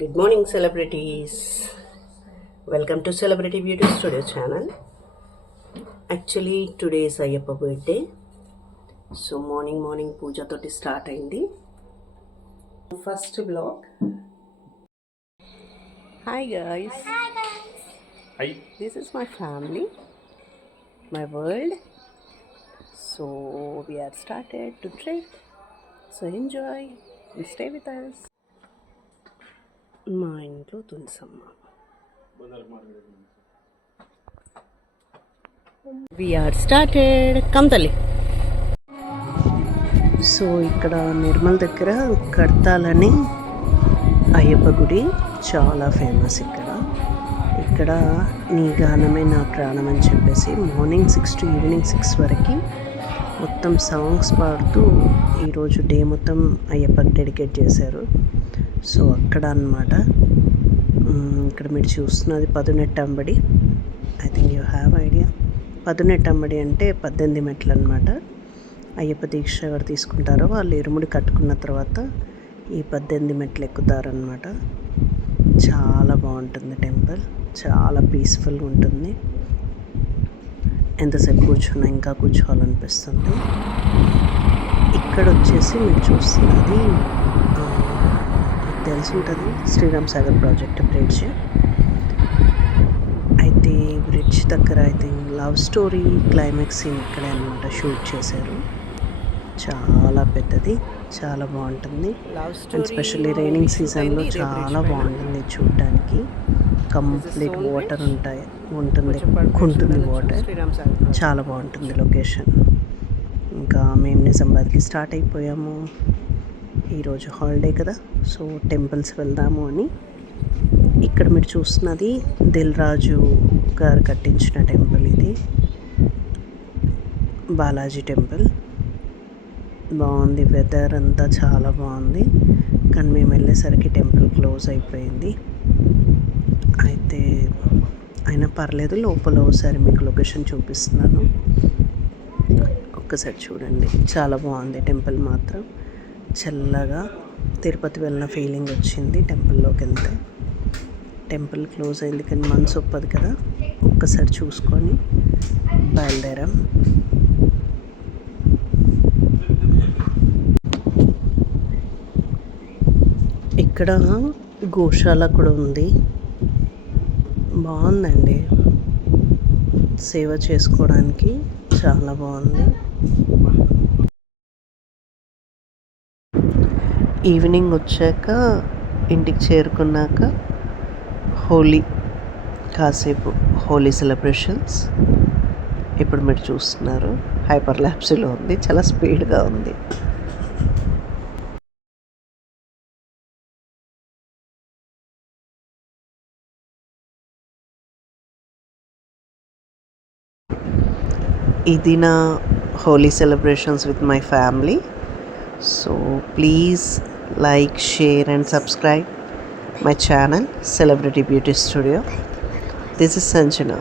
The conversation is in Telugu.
Good morning, celebrities. Welcome to Celebrity Beauty Studio channel. Actually, today is Ayyappa birthday. So morning puja toti start అయింది. First vlog. Hi guys. Hi. This is my family, my world. So we are started to trip. So enjoy and stay with us. మా ఇంట్లో Tulasamma. We are started. Come తల్లి. సో ఇక్కడ నిర్మల్ దగ్గర కడతాలని అయ్యప్ప గుడి చాలా ఫేమస్. ఇక్కడ నీ గానమే నా ప్రాణం అని చెప్పేసి మార్నింగ్ 6 to ఈవినింగ్ 6 వరకు మొత్తం సాంగ్స్ పాడుతూ ఈరోజు డే మొత్తం అయ్యప్పకి డెడికేట్ చేశారు. సో అక్కడ అన్నమాట. ఇక్కడ మీరు చూస్తున్నది Pathinettampadi. I think you have idea. Pathinettampadi అంటే 18 మెట్లు అన్నమాట. అయ్యప్ప దీక్ష ఎవరు తీసుకుంటారో వాళ్ళు ఇరుముడి కట్టుకున్న తర్వాత ఈ 18 మెట్లు ఎక్కుతారనమాట. చాలా బాగుంటుంది టెంపుల్, చాలా పీస్ఫుల్గా ఉంటుంది. ఎంతసేపు కూర్చున్నా ఇంకా కూర్చోవాలనిపిస్తుంది. ఇక్కడ వచ్చేసి మీరు చూస్తున్నది తెలిసి ఉంటుంది శ్రీరామ్ సాగర్ ప్రాజెక్ట్ బ్రిడ్జ్. అయితే బ్రిడ్జ్ దగ్గర I think love story climax scene ఇక్కడే అనమాట షూట్ చేశారు. చాలా పెద్దది, చాలా బాగుంటుంది. అండ్ స్పెషల్లీ రైనింగ్ సీజన్లో చాలా బాగుంటుంది చూడడానికి. కంప్లీట్ వాటర్ ఉంటుంది వాటర్. చాలా బాగుంటుంది లొకేషన్. ఇంకా మేము నిజామాబాద్కి స్టార్ట్ అయిపోయాము. ఈరోజు హాలిడే కదా, సో టెంపుల్స్ వెళ్దాము అని. ఇక్కడ మీరు చూస్తున్నది దిల్ రాజు గారు కట్టించిన టెంపుల్. ఇది బాలాజీ టెంపుల్. బాగుంది, వెదర్ అంతా చాలా బాగుంది. కానీ మేము వెళ్ళేసరికి టెంపుల్ క్లోజ్ అయిపోయింది. అయితే అయినా పర్లేదు, లోపల ఒకసారి మీకు లొకేషన్ చూపిస్తున్నాను, ఒక్కసారి చూడండి. చాలా బాగుంది టెంపుల్ మాత్రం. చల్లగా తిరుపతి వెళ్ళిన ఫీలింగ్ వచ్చింది టెంపుల్లోకి వెళ్తే. టెంపుల్ క్లోజ్ అయింది కానీ మనసు ఒప్పదు కదా, ఒక్కసారి చూసుకొని బయలుదేరాం. ఇక్కడ గోశాల కూడా ఉంది, బాగుందండి. సేవ చేసుకోవడానికి చాలా బాగుంది. ఈవినింగ్ వచ్చాక ఇంటికి చేరుకున్నాక కాసేపు హోలీ సెలబ్రేషన్స్ ఇప్పుడు మీరు చూస్తున్నారు. హైపర్ ల్యాప్స్లో ఉంది, చాలా స్పీడ్గా ఉంది. ఇది నా Holi celebrations with my family. So please like, share and subscribe my channel Celebrity Beauty Studio. This is Sanjana.